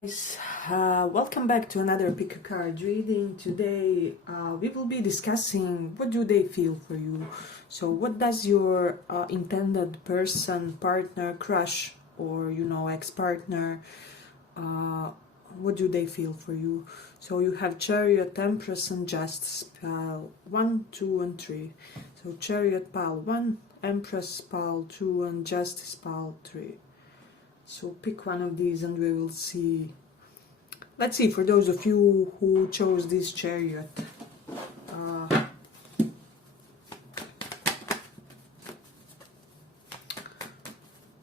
Guys, welcome back to another pick a card reading. Today we will be discussing what do they feel for you. So what does your intended person, partner, crush, or ex-partner, what do they feel for you? So you have Chariot, Empress, and Justice pile 1, 2, and 3. So Chariot pile 1, Empress pile 2, and Justice pile 3. So pick one of these and we will see. Let's see, for those of you who chose this Chariot.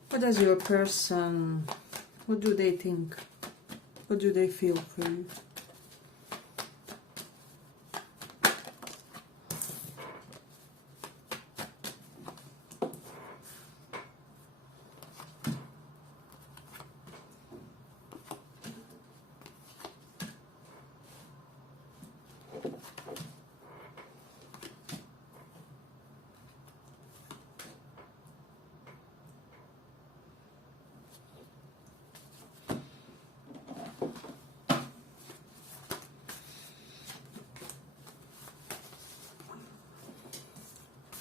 What does your person, what do they think? What do they feel for you?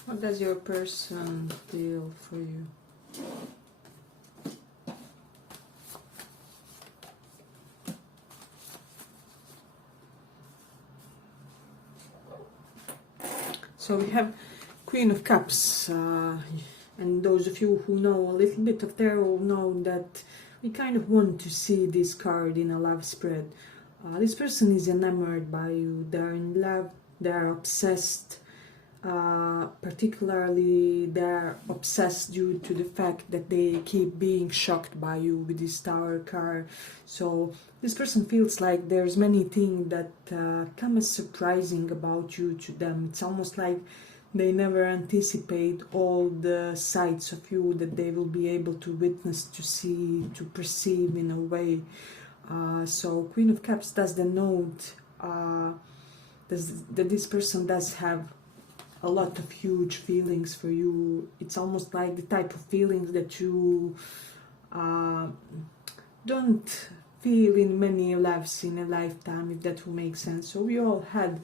What does your person feel for you? So we have Queen of Cups, and those of you who know a little bit of tarot know that we kind of want to see this card in a love spread. This person is enamored by you, they're in love, they're obsessed. Particularly they're obsessed due to the fact that they keep being shocked by you with this Tower card. So this person feels like there's many things that come as surprising about you to them. It's almost like they never anticipate all the sides of you that they will be able to witness, to see, to perceive in a way. So Queen of Cups does denote that this person does have a lot of huge feelings for you. It's almost like the type of feelings that you don't feel in many loves in a lifetime, if that will make sense. So we all had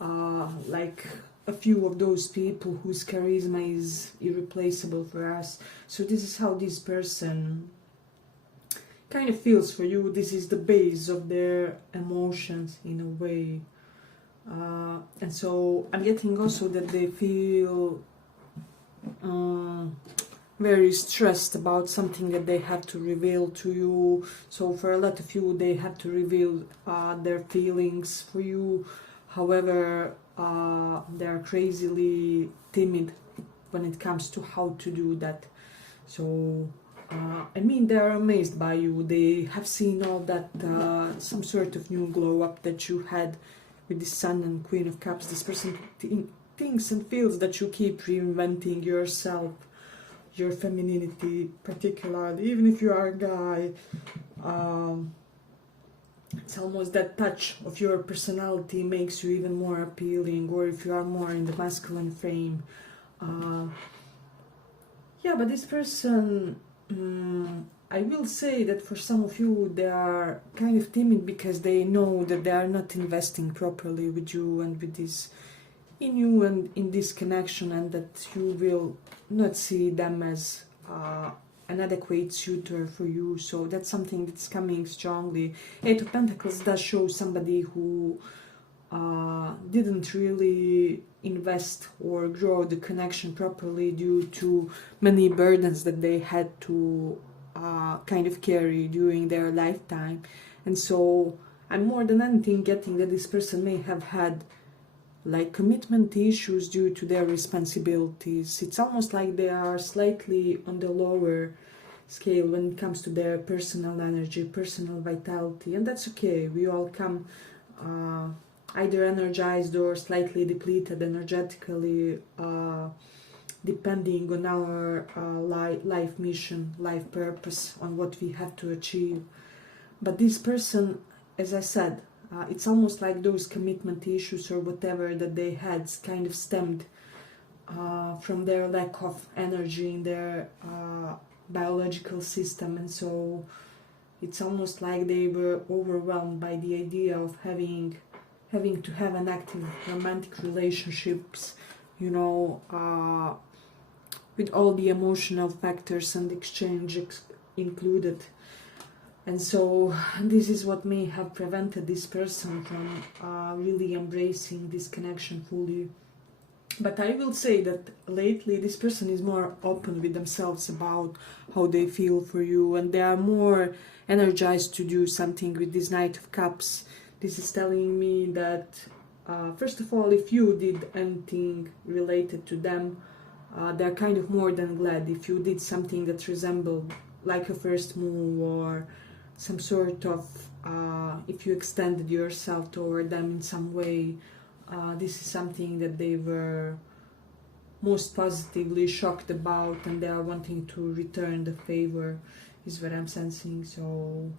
like a few of those people whose charisma is irreplaceable for us. So this is how this person kind of feels for you. This is the base of their emotions in a way. And so I'm getting also that they feel very stressed about something that they have to reveal to you. So for a lot of you, they have to reveal their feelings for you. However, they're crazily timid when it comes to how to do that. So I mean, they're amazed by you. They have seen all that some sort of new glow up that you had with the Sun and Queen of Cups. This person thinks and feels that you keep reinventing yourself, your femininity particularly, even if you are a guy. It's almost that touch of your personality makes you even more appealing, or if you are more in the masculine frame. Yeah, but this person, I will say that for some of you, they are kind of timid because they know that they are not investing properly with you and with this, in you and in this connection, and that you will not see them as an adequate suitor for you. So that's something that's coming strongly. Eight of Pentacles does show somebody who didn't really invest or grow the connection properly due to many burdens that they had to kind of carry during their lifetime. And so I'm more than anything getting that this person may have had like commitment issues due to their responsibilities. It's almost like they are slightly on the lower scale when it comes to their personal energy, personal vitality, and that's okay. We all come either energized or slightly depleted energetically, depending on our life mission, life purpose, on what we have to achieve. But this person, as I said, it's almost like those commitment issues or whatever that they had kind of stemmed from their lack of energy in their biological system. And so It's almost like they were overwhelmed by the idea of having to have an active romantic relationships, you know, with all the emotional factors and exchange included. And so this is what may have prevented this person from really embracing this connection fully. But I will say that lately this person is more open with themselves about how they feel for you, and they are more energized to do something with this Knight of Cups. This is telling me that, first of all, if you did anything related to them, they're kind of more than glad. If you did something that resembled like a first move, or some sort of, if you extended yourself toward them in some way, this is something that they were most positively shocked about, and they are wanting to return the favor, is what I'm sensing. So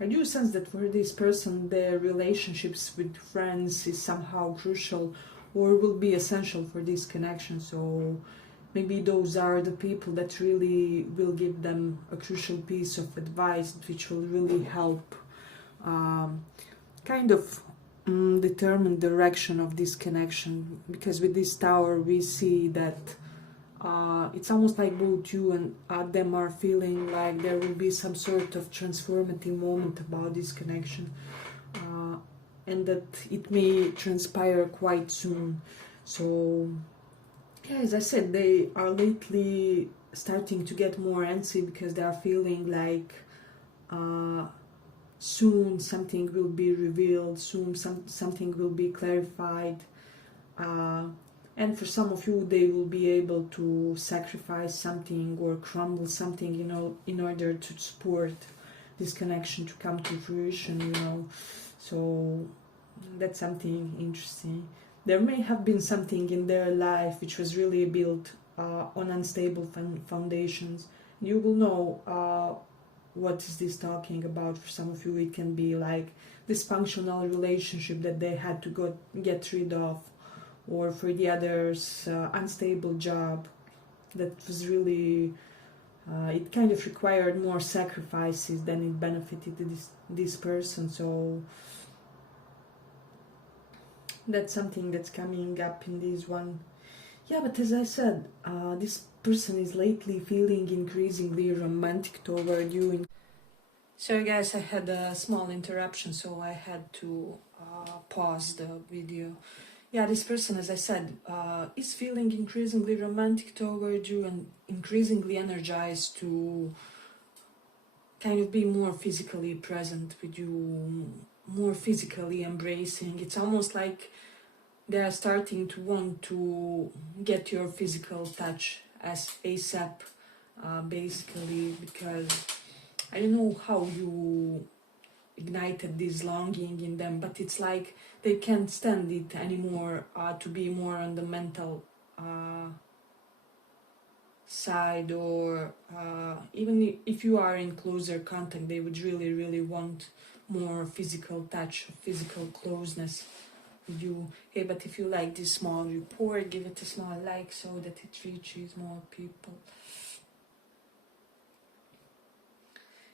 I do sense that for this person, their relationships with friends is somehow crucial or will be essential for this connection. So maybe those are the people that really will give them a crucial piece of advice which will really help kind of determine the direction of this connection. Because with this Tower we see that it's almost like both you and them are feeling like there will be some sort of transformative moment about this connection, and that it may transpire quite soon. So yeah, as I said, they are lately starting to get more antsy because they are feeling like soon something will be revealed, soon something will be clarified, and for some of you they will be able to sacrifice something or crumble something, you know, in order to support this connection to come to fruition, you know. So that's something interesting. There may have been something in their life which was really built on unstable foundations. You will know what is this talking about. For some of you it can be like dysfunctional relationship that they had to get rid of, or for the others unstable job that was really it kind of required more sacrifices than it benefited this person. So that's something that's coming up in this one. Yeah, but as I said, this person is lately feeling increasingly romantic toward you. Sorry guys, I had a small interruption, so I had to pause the video. Yeah, this person, as I said, is feeling increasingly romantic toward you and increasingly energized to kind of be more physically present with you, more physically embracing. It's almost like they are starting to want to get your physical touch as ASAP, basically, because I don't know how you ignited this longing in them, but it's like they can't stand it anymore, to be more on the mental side, or even if you are in closer contact, they would really want more physical touch, physical closeness with you. Hey, but if you like this small report, give it a small like so that it reaches more people.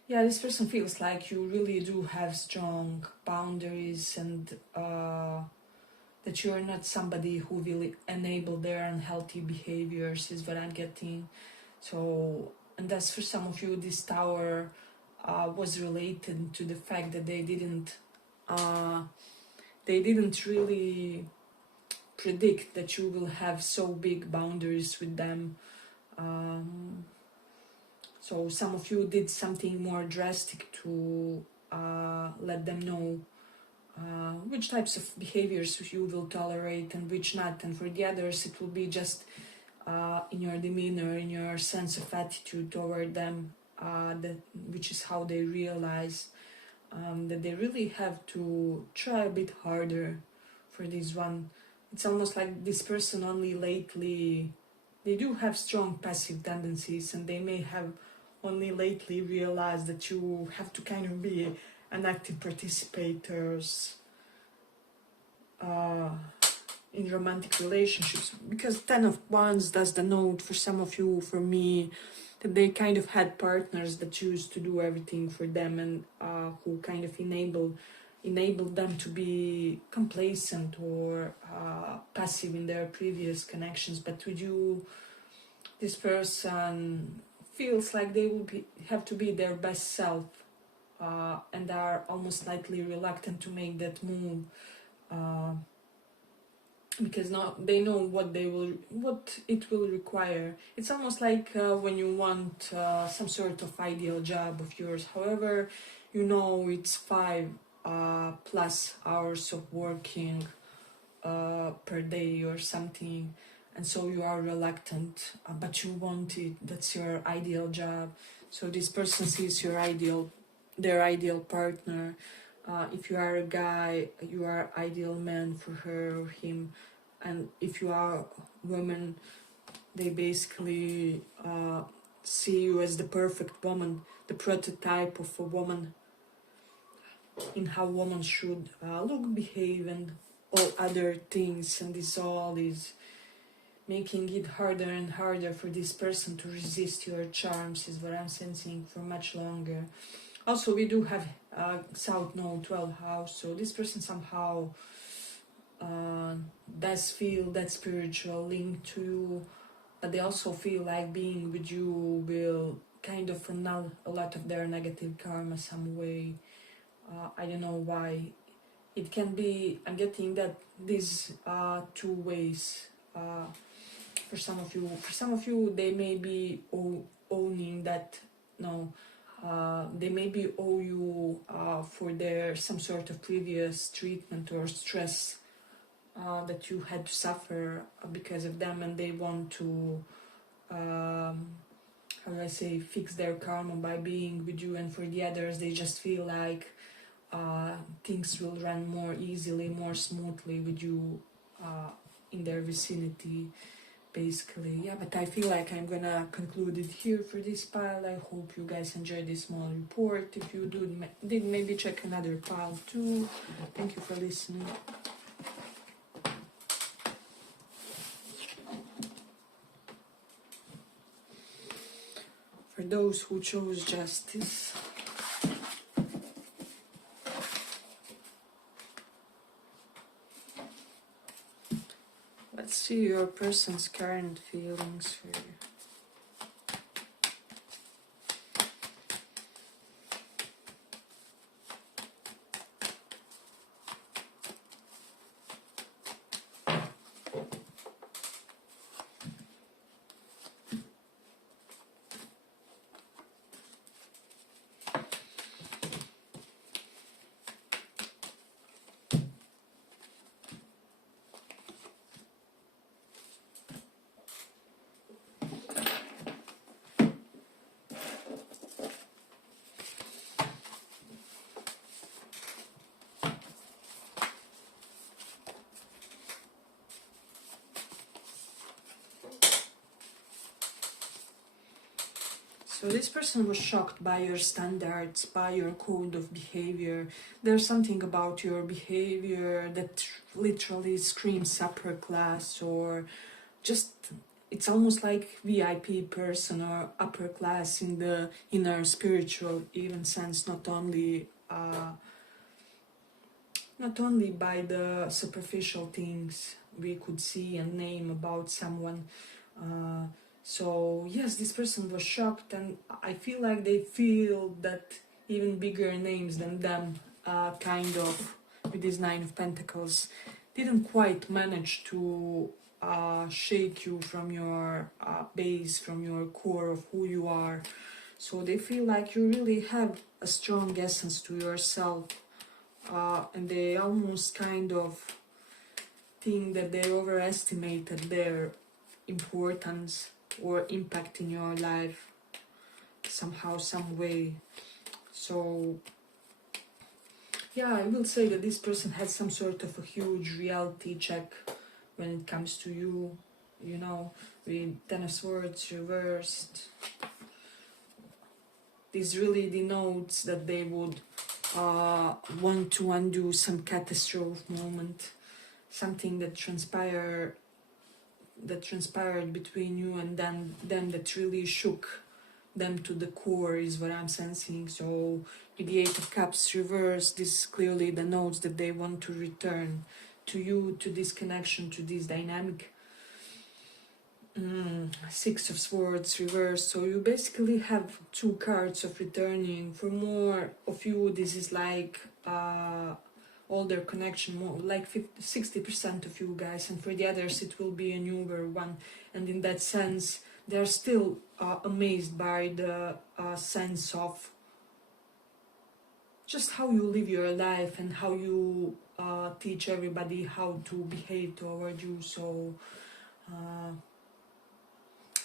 Yeah, this person feels like you really do have strong boundaries, and that you are not somebody who will enable their unhealthy behaviors, is what I'm getting. So, and that's for some of you, this Tower was related to the fact that they didn't really predict that you will have so big boundaries with them. So some of you did something more drastic to let them know which types of behaviors you will tolerate and which not. And for the others, it will be just in your demeanor, in your sense of attitude toward them, which is how they realize that they really have to try a bit harder for this one. It's almost like this person only lately, they do have strong passive tendencies, and they may have only lately realized that you have to kind of be an active participators in romantic relationships, because 10 of Wands does the note for some of you. For me, that they kind of had partners that used to do everything for them, and who kind of enabled them to be complacent or passive in their previous connections. But with you, this person feels like they will have to be their best self, and are almost slightly reluctant to make that move, because now they know what it will require. It's almost like when you want some sort of ideal job of yours. However, you know it's 5+ hours of working per day or something, and so you are reluctant, but you want it. That's your ideal job. So this person sees their ideal partner. If you are a guy, you are ideal man for her or him, and if you are a woman, they basically see you as the perfect woman, the prototype of a woman, in how women should look, behave, and all other things. And this all is making it harder and harder for this person to resist your charms, is what I'm sensing, for much longer. Also, we do have South Node 12th house, so this person somehow does feel that spiritual link to you, but they also feel like being with you will kind of annul a lot of their negative karma some way. I don't know why. It can be, I'm getting that these two ways. For some of you, they may be owning that, no, they maybe owe you for their some sort of previous treatment or stress that you had to suffer because of them, and they want to, how do I say, fix their karma by being with you. And for the others, they just feel like things will run more easily, more smoothly with you in their vicinity, basically. Yeah, but I feel like I'm gonna conclude it here for this pile. I hope you guys enjoyed this small report. If you did maybe check another pile too. Thank you for listening. For those who chose justice, let's see your person's current feelings for you. So this person was shocked by your standards, by your code of behavior. There's something about your behavior that literally screams upper class, or just, it's almost like VIP person or upper class in the inner spiritual even sense, not only by the superficial things we could see and name about someone. So yes, this person was shocked, and I feel like they feel that even bigger names than them, kind of, with this Nine of Pentacles, didn't quite manage to shake you from your base, from your core of who you are. So they feel like you really have a strong essence to yourself, and they almost kind of think that they overestimated their importance or impact in your life somehow, some way. So yeah, I will say that this person has some sort of a huge reality check when it comes to you, you know, with Ten of Swords reversed. This really denotes that they would want to undo some catastrophe moment, something that transpired between you and them that really shook them to the core is what I'm sensing. So with the Eight of Cups reverse, this clearly denotes that they want to return to you, to this connection, to this dynamic. Six of Swords reverse. So you basically have two cards of returning. For more of you, this is like older connection, more like 60% of you guys, and for the others it will be a newer one. And in that sense, they are still amazed by the sense of just how you live your life and how you teach everybody how to behave toward you. So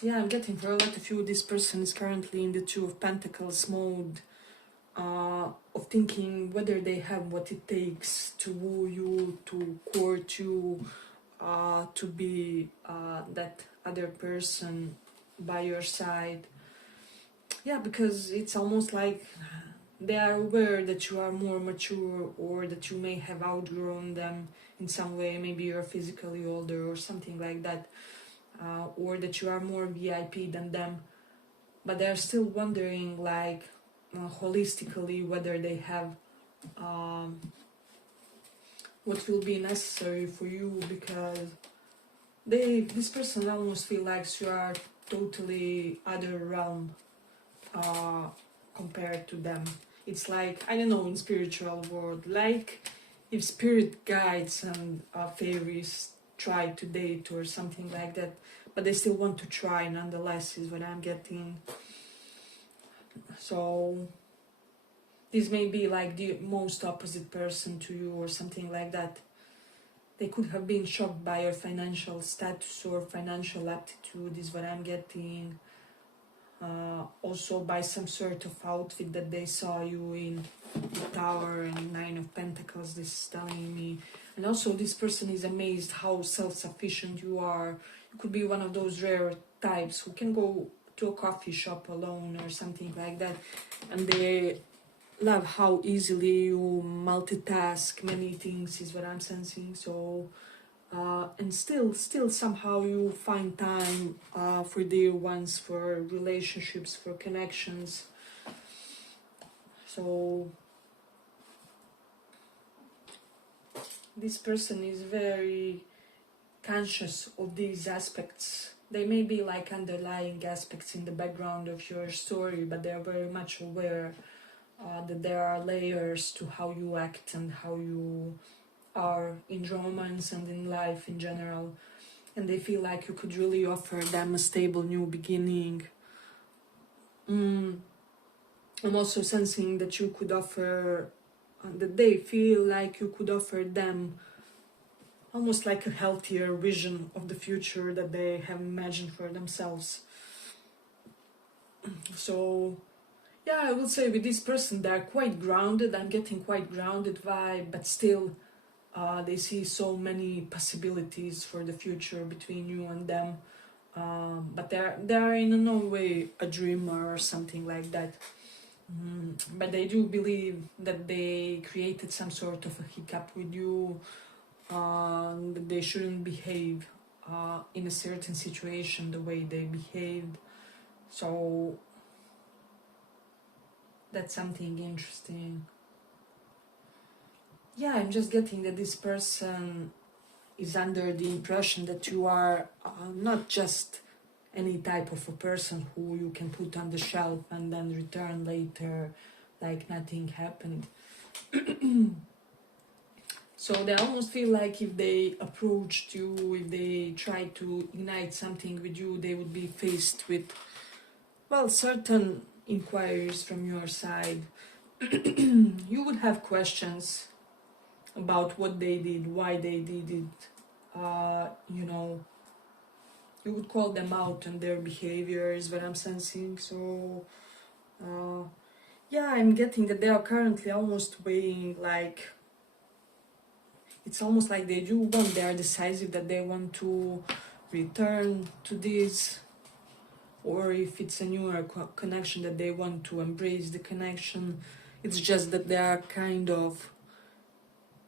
yeah, I'm getting for a lot of you, this person is currently in the Two of Pentacles mode, of thinking whether they have what it takes to woo you, to court you, to be that other person by your side. Yeah, because it's almost like they are aware that you are more mature, or that you may have outgrown them in some way. Maybe you're physically older or something like that. Or that you are more VIP than them, but they're still wondering, like, holistically, whether they have what will be necessary for you, because this person almost feel like you are totally other realm compared to them. It's like, I don't know, in spiritual world, like if spirit guides and fairies try to date or something like that, but they still want to try nonetheless, is what I'm getting. So this may be like the most opposite person to you or something like that. They could have been shocked by your financial status or financial aptitude, is what I'm getting. Also by some sort of outfit that they saw you in, the Tower and Nine of Pentacles, this is telling me. And also this person is amazed how self-sufficient you are. You could be one of those rare types who can go to a coffee shop alone or something like that, and they love how easily you multitask many things, is what I'm sensing. So and still somehow you find time for dear ones, for relationships, for connections. So this person is very conscious of these aspects. They may be like underlying aspects in the background of your story, but they are very much aware that there are layers to how you act and how you are in romance and in life in general. And they feel like you could really offer them a stable new beginning. I'm also sensing that you could offer, that they feel like you could offer them almost like a healthier vision of the future that they have imagined for themselves. So yeah, I would say with this person, they're quite grounded. I'm getting quite grounded vibe, but still they see so many possibilities for the future between you and them. But they're in no way a dreamer or something like that. But they do believe that they created some sort of a hiccup with you, that they shouldn't behave in a certain situation the way they behaved. So that's something interesting. Yeah, I'm just getting that this person is under the impression that you are not just any type of a person who you can put on the shelf and then return later like nothing happened. So they almost feel like if they approached you, if they tried to ignite something with you, they would be faced with, well, certain inquiries from your side. You would have questions about what they did, why they did it. You would call them out on their behavior, is what I'm sensing. So yeah, I'm getting that they are currently almost weighing, like, it's almost like they do want, they are decisive that they want to return to this, or if it's a newer connection that they want to embrace the connection. It's just that they are kind of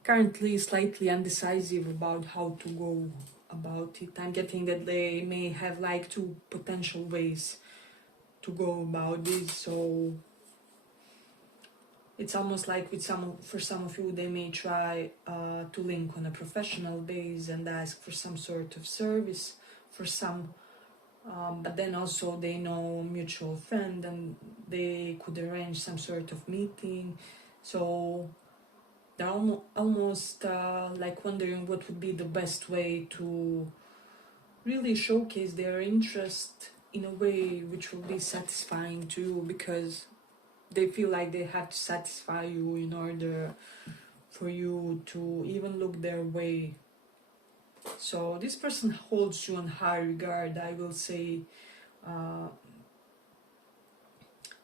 currently slightly undecisive about how to go about it. I'm getting that they may have like two potential ways to go about this. So it's almost like for some of you, they may try to link on a professional base and ask for some sort of service for some, but then also they know a mutual friend and they could arrange some sort of meeting. So they're almost like wondering what would be the best way to really showcase their interest in a way which will be satisfying to you, because they feel like they have to satisfy you in order for you to even look their way. So this person holds you in high regard, I will say.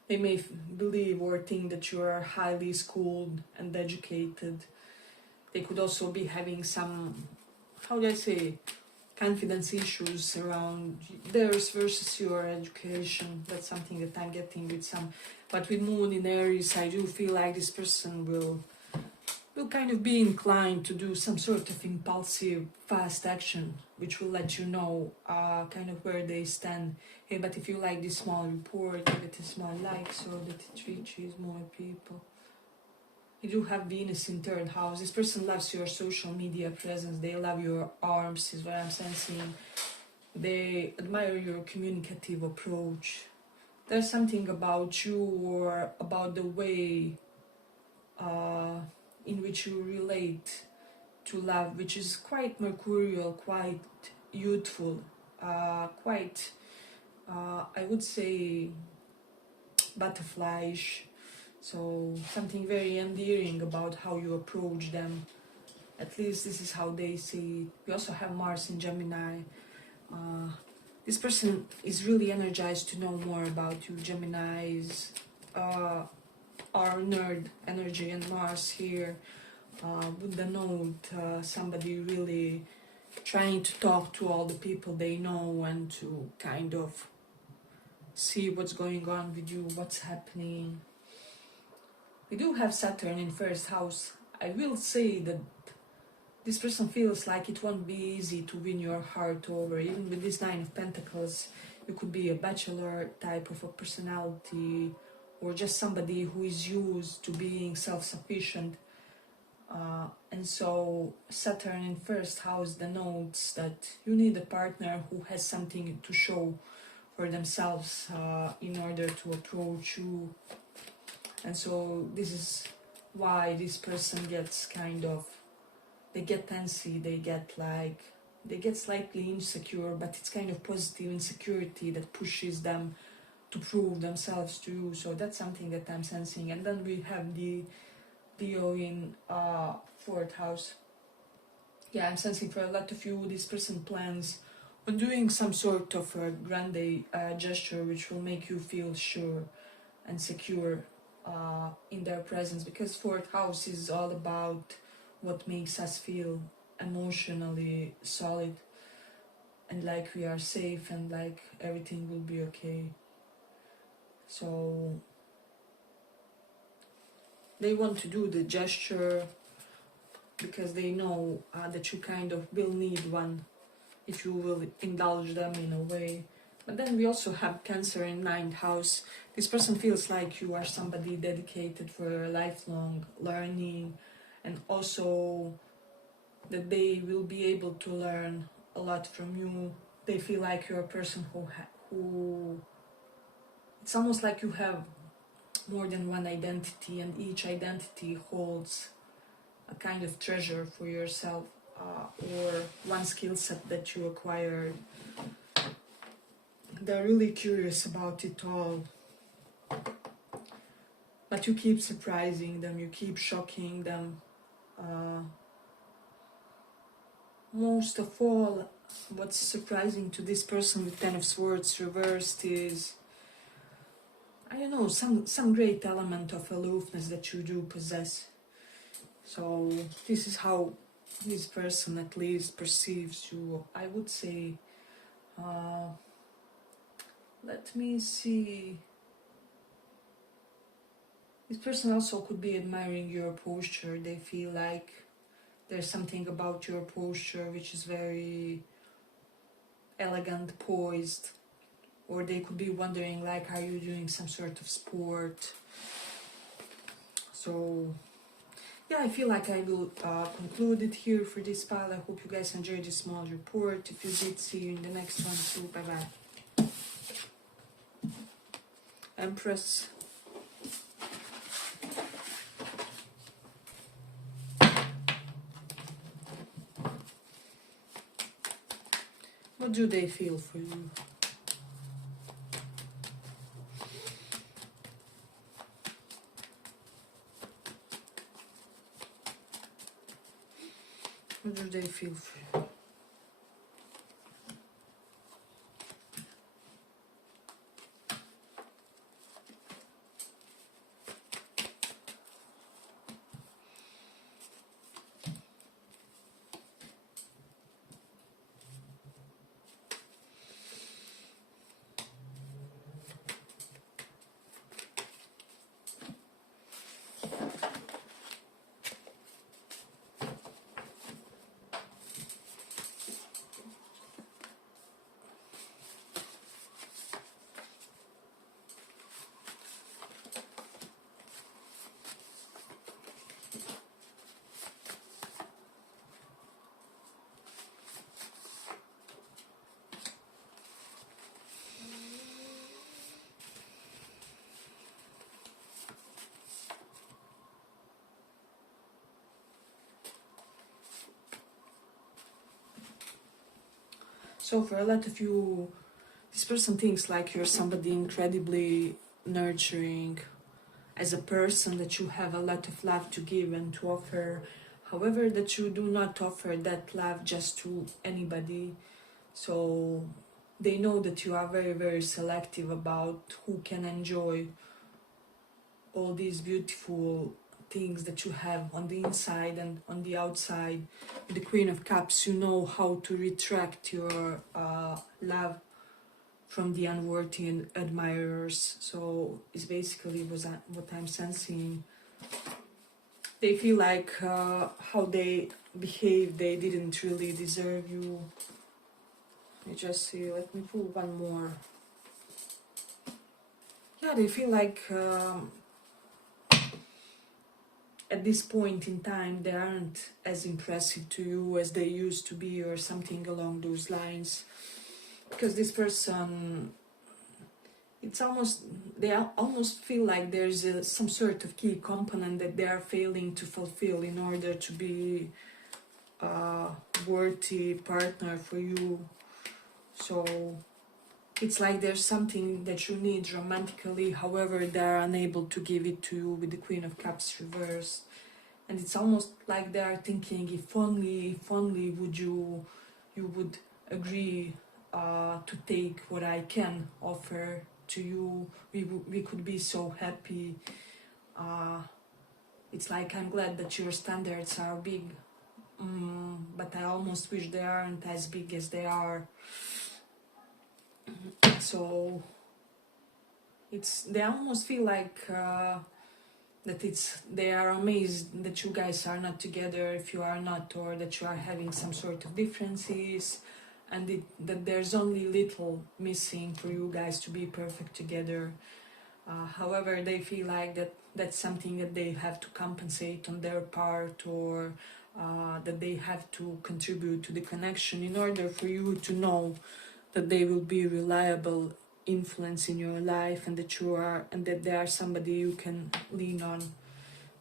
They may believe or think that you are highly schooled and educated. They could also be having some, how do I say, confidence issues around theirs versus your education. That's something that I'm getting with some. But with Moon in Aries, I do feel like this person will kind of be inclined to do some sort of impulsive, fast action, which will let you know kind of where they stand. Hey, but if you like this small report, give it a small like so that it reaches more people. You do have Venus in third house. This person loves your social media presence. They love your arms, is what I'm sensing. They admire your communicative approach. There's something about you or about the way in which you relate to love, which is quite mercurial, quite youthful, quite, I would say, butterfly-ish. So something very endearing about how you approach them. At least this is how they see it. We also have Mars in Gemini. This person is really energized to know more about you. Geminis are nerd energy, and Mars here would denote somebody really trying to talk to all the people they know and to kind of see what's going on with you, what's happening. We do have Saturn in first house. I will say that this person feels like it won't be easy to win your heart over. Even with this Nine of Pentacles, you could be a bachelor type of a personality, or just somebody who is used to being self-sufficient. And so Saturn in first house denotes that you need a partner who has something to show for themselves in order to approach you. And so this is why this person gets kind of, they get tensy, they get slightly insecure, but it's kind of positive insecurity that pushes them to prove themselves to you. So that's something that I'm sensing. And then we have the Leo in fourth house. Yeah, I'm sensing for a lot of you, this person plans on doing some sort of a grande gesture which will make you feel sure and secure in their presence, because fourth house is all about what makes us feel emotionally solid and like we are safe and like everything will be okay. So they want to do the gesture because they know that you kind of will need one if you will indulge them in a way. But then we also have Cancer in ninth house. This person feels like you are somebody dedicated for lifelong learning, and also that they will be able to learn a lot from you. They feel like you're a person who it's almost like you have more than one identity, and each identity holds a kind of treasure for yourself, or one skill set that you acquired. They're really curious about it all. But you keep surprising them, you keep shocking them. Most of all, what's surprising to this person with Ten of Swords reversed is, I don't know, some great element of aloofness that you do possess. So this is how this person at least perceives you, I would say. Let me see. This person also could be admiring your posture. They feel like there's something about your posture which is very elegant, poised. or they could be wondering like, are you doing some sort of sport? So yeah, I feel like I will conclude it here for this file. I hope you guys enjoyed this small report. If you did, see you in the next one too. Bye bye. Empress. What do they feel for you? What do they feel for you? So for a lot of you, this person thinks like you're somebody incredibly nurturing as a person, that you have a lot of love to give and to offer. However, that you do not offer that love just to anybody. So they know that you are very, very selective about who can enjoy all these beautiful things that you have on the inside and on the outside. With the Queen of Cups, you know how to retract your love from the unworthy admirers. So it's basically what I'm sensing. They feel like how they behave, they didn't really deserve you. Let me just see, let me pull one more. Yeah, they feel like at this point in time they aren't as impressive to you as they used to be, or something along those lines. Because this person, it's almost, they almost feel like there's some sort of key component that they are failing to fulfill in order to be a worthy partner for you. So it's like there's something that you need romantically, however they're unable to give it to you with the Queen of Cups reversed. And it's almost like they're thinking, if only would you would agree to take what I can offer to you. We could be so happy. It's like, I'm glad that your standards are big, but I almost wish they aren't as big as they are. So they almost feel like they are amazed that you guys are not together if you are not, or that you are having some sort of differences, and that there's only little missing for you guys to be perfect together. However, they feel like that's something that they have to compensate on their part, or that they have to contribute to the connection in order for you to know that they will be reliable influence in your life, and that they are somebody you can lean on,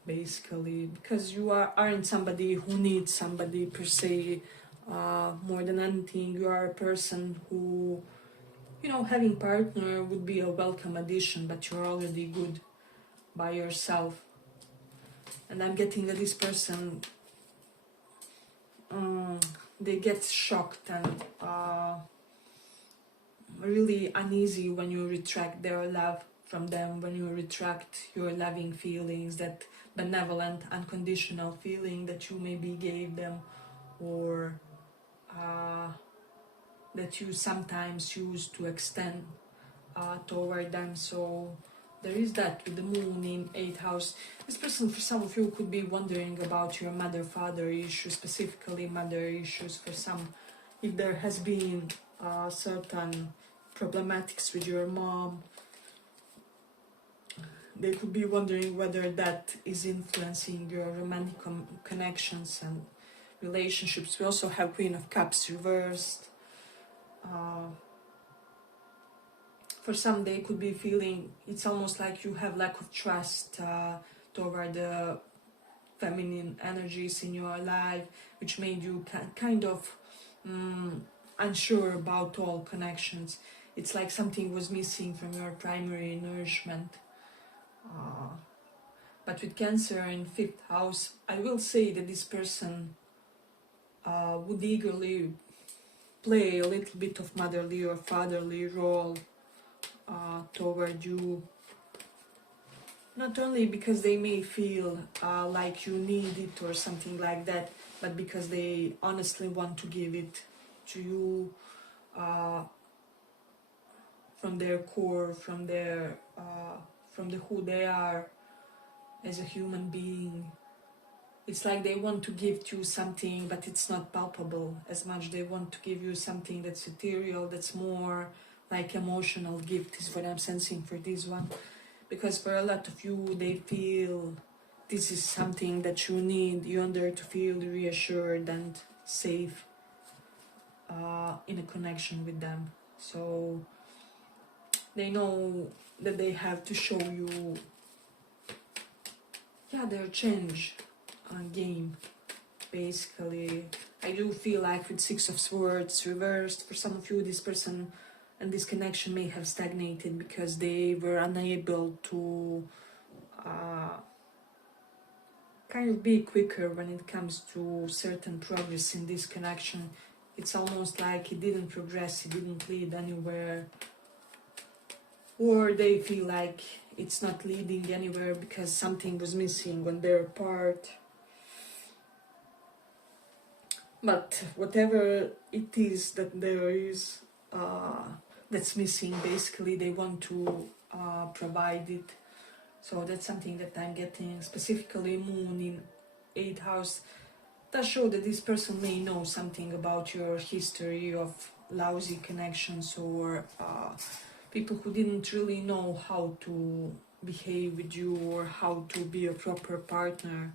basically, because you aren't somebody who needs somebody per se. More than anything, you are a person who, having partner would be a welcome addition, but you're already good by yourself. And I'm getting that this person, they get shocked and really uneasy when you retract their love from them, when you retract your loving feelings, that benevolent, unconditional feeling that you maybe gave them, or that you sometimes use to extend toward them. So there is that with the moon in 8th house. This person, for some of you, could be wondering about your mother-father issues, specifically mother issues for some. If there has been certain problematics with your mom. They could be wondering whether that is influencing your romantic connections and relationships. We also have Queen of Cups reversed. For some, they could be feeling, it's almost like you have lack of trust toward the feminine energies in your life, which made you kind of unsure about all connections. It's like something was missing from your primary nourishment. But with Cancer in 5th house, I will say that this person would eagerly play a little bit of motherly or fatherly role toward you. Not only because they may feel like you need it or something like that, but because they honestly want to give it to you from their core, from the who they are as a human being. It's like they want to give you something, but it's not palpable as much. They want to give you something that's ethereal, that's more like emotional gift, is what I'm sensing for this one. Because for a lot of you, they feel this is something that you need. You want to feel reassured and safe in a connection with them. So they know that they have to show you, their change game, basically. I do feel like with 6 of Swords reversed, for some of you, this person and this connection may have stagnated because they were unable to kind of be quicker when it comes to certain progress in this connection. It's almost like it didn't progress, it didn't lead anywhere, or they feel like it's not leading anywhere because something was missing on their part. But whatever it is that there is that's missing, basically they want to provide it. So that's something that I'm getting. Specifically, Moon in 8th house does show that this person may know something about your history of lousy connections, or people who didn't really know how to behave with you or how to be a proper partner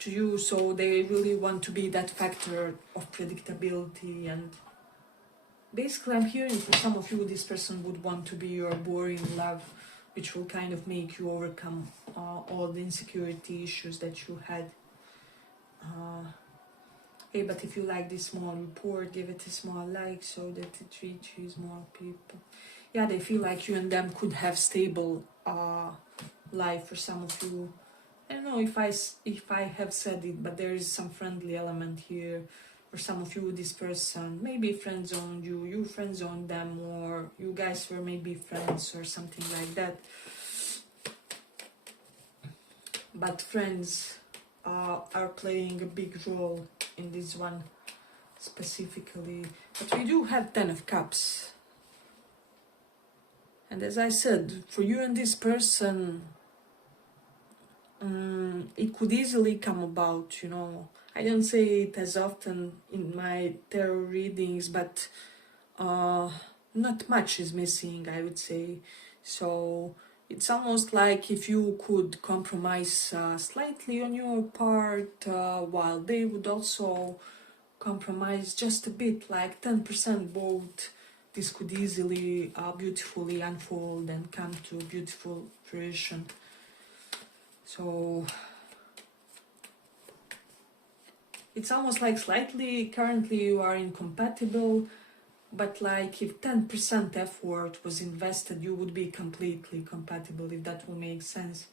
to you. So they really want to be that factor of predictability. And basically, I'm hearing for some of you, this person would want to be your boring love, which will kind of make you overcome all the insecurity issues that you had. Hey, but if you like this small report, give it a small like so that it reaches more people. Yeah, they feel like you and them could have stable life for some of you. I don't know if I have said it, but there is some friendly element here. For some of you, this person maybe friend zoned you, you friend zoned them, or you guys were maybe friends or something like that. But friends are playing a big role in this one specifically. But we do have 10 of Cups. And as I said, for you and this person, it could easily come about, you know. I don't say it as often in my tarot readings, but not much is missing, I would say. So it's almost like if you could compromise slightly on your part, while they would also compromise just a bit, like 10% both, this could easily beautifully unfold and come to beautiful fruition. So it's almost like slightly currently you are incompatible, but like if 10% effort was invested, you would be completely compatible, if that will make sense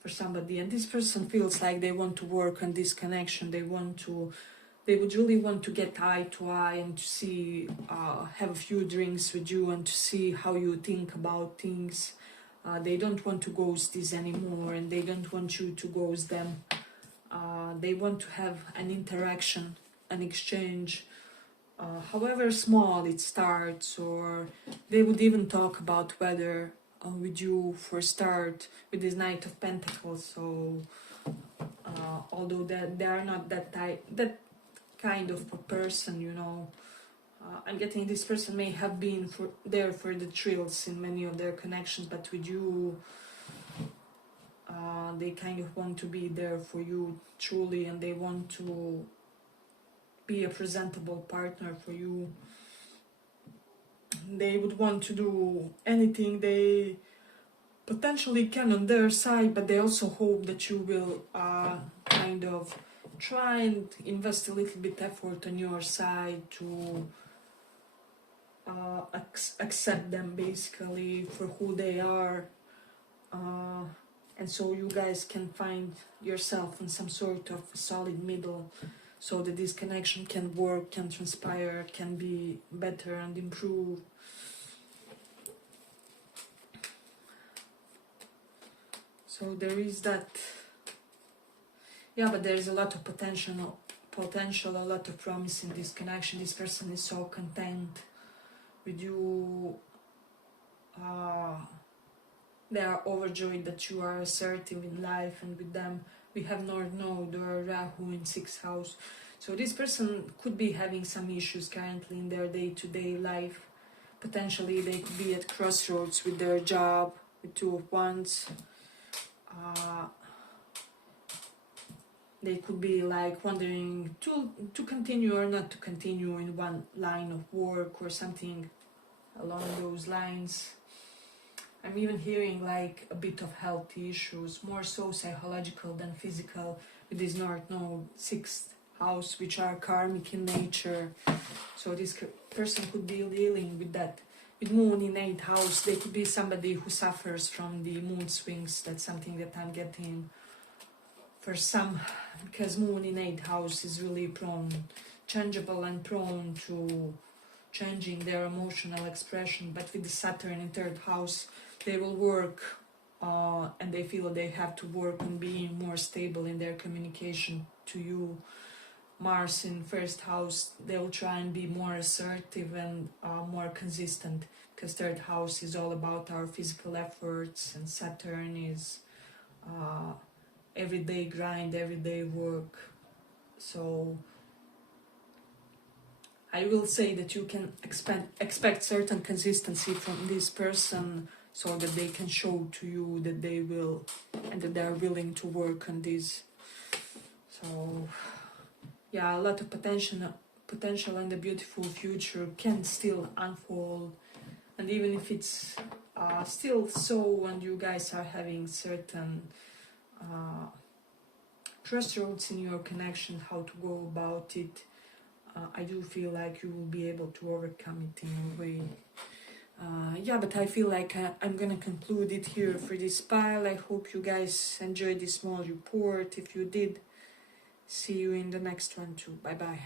for somebody. And this person feels like they want to work on this connection. They would really want to get eye to eye and to see, have a few drinks with you and to see how you think about things. They don't want to ghost this anymore, and they don't want you to ghost them. They want to have an interaction, an exchange, however small it starts, or they would even talk about weather with you for a start with this Knight of Pentacles. So although they are not that kind of a person, you know, I'm getting this person may have been there for the thrills in many of their connections, but with you, they kind of want to be there for you truly, and they want to be a presentable partner for you. They would want to do anything they potentially can on their side, but they also hope that you will kind of try and invest a little bit effort on your side to accept them basically for who they are, and so you guys can find yourself in some sort of solid middle, so that this connection can work, can transpire, can be better and improve. So there is that. Yeah, but there is a lot of potential, a lot of promise in this connection. This person is so content with you. They are overjoyed that you are assertive in life, and with them we have North Node or Rahu in 6th house. So this person could be having some issues currently in their day-to-day life. Potentially they could be at crossroads with their job, with 2 of Wands. They could be like wondering to continue or not to continue in one line of work or something along those lines. I'm even hearing like a bit of health issues, more so psychological than physical, with this North Node 6th house, which are karmic in nature. So this person could be dealing with that. With Moon in 8th house, they could be somebody who suffers from the mood swings. That's something that I'm getting for some, because Moon in 8th house is really changeable and prone to changing their emotional expression. But with the Saturn in 3rd house, they will work and they feel they have to work on being more stable in their communication to you. Mars in 1st house, they'll try and be more assertive and more consistent, because 3rd house is all about our physical efforts, and Saturn is everyday grind, everyday work. So I will say that you can expect certain consistency from this person, so that they can show to you that they will, and that they are willing to work on this. So yeah, a lot of potential and a beautiful future can still unfold. And even if it's still so, and you guys are having certain crossroads in your connection, how to go about it, I do feel like you will be able to overcome it in a way. Yeah, but I feel like I'm gonna conclude it here for this pile. I hope you guys enjoyed this small report. If you did, see you in the next one too. Bye bye.